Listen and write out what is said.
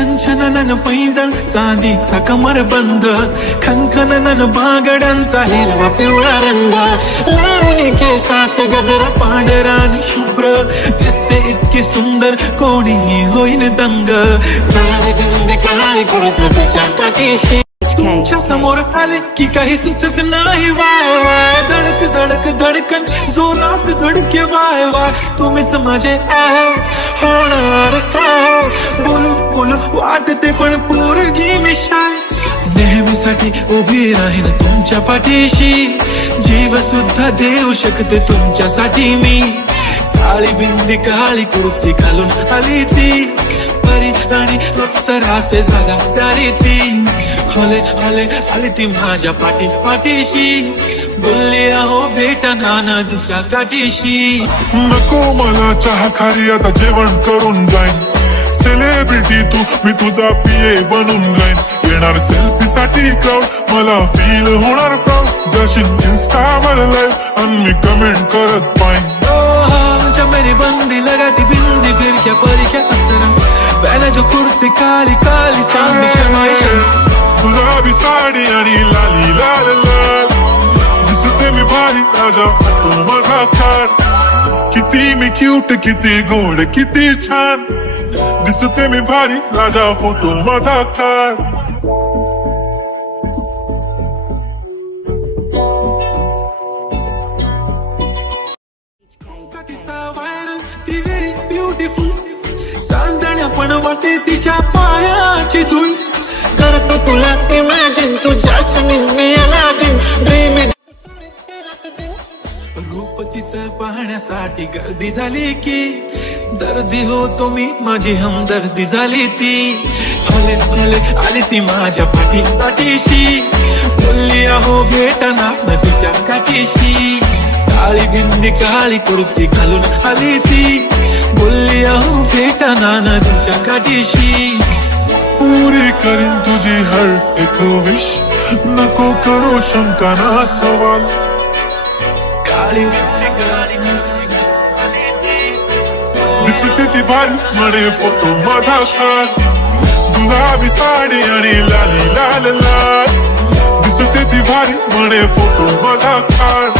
छनछनन पैंजण चांदीचा कमरबंद, खनखनन बांगड्यांचा हिरवा पिवळा रंग, लावणी केसात गजरा पांढरा आणि शुभ्र, दिसते इतकी सुंदर कोणीही होईन दंग. तुमच्या समोर आले की काही सुचत नाही वाय वाय, धडक धडक धडकन जोरात धडके वाय वाय, तुम्हीच माझे होणार का, बोलू बोलू वाटते पण पोरगी मी शाय, नेहमीसाठी उभी राहीन तुमच्या पाठीशी, जीव सुद्धा देऊ शकते तुमच्यासाठी मी. काळी बिंदी काळी कुर्ती घालून आली ती, परी आणि अप्सराचे झाला प्यारी ती, हले हले आली ती माझ्या पाठीशी, बोलली अहो भेटा नाना दिशा काठीशी. नको मला चहा खारी आता जेवण करून जाईन, सेलिब्रिटी तू मी तुझा पिये बनून जाईन, येणार सेल्फी साठी क्राऊड मला फील होणार प्राऊड, जशीन इंस्टावर लाईव्ह आणि मी कमेंट करत पाईन. मेरी बंदी लगाती बिंदी फिर क्या परी क्या अप्सरा, पहले जो कुर्ती काली काली चांदी शमाई, गुलाबी साडी आणि लाली लाल लाल, दिसते मी भारी राजा तू माझा खाट, किती मी क्यूट किती गोड किती छान, दिसते मी भारी राजा फोटो माझा खाट. ती व्हेरी ब्युटिफुल, चांदण्या पण वाटे तिच्या पायाची धूळ, करतो तुला इमॅजिन तुझ्या समीन अलादीन, ड्रीम रूप तिचं पाहण्यासाठी गर्दी झाली की, दर्दी होतो मी माझी हमदर्दी झाली ती, हले हले आली ती माझ्या पाठीशी, बोलली अहो भेटना नदीच्या काठीशी, काळी बिंदी काळी कुर्ती घालून आली ती, बोलली अहो भेटना नदीच्या काठीशी. पुरी करीन तुझी हर एक विश, नको करो शंका ना सवाल, काळी दिसते ती भारी म्हणे फोटो माझा खाट, गुलाबी साडी आणि लाली लाल लाल, दिसते ती भारी म्हणे फोटो माझा खाट.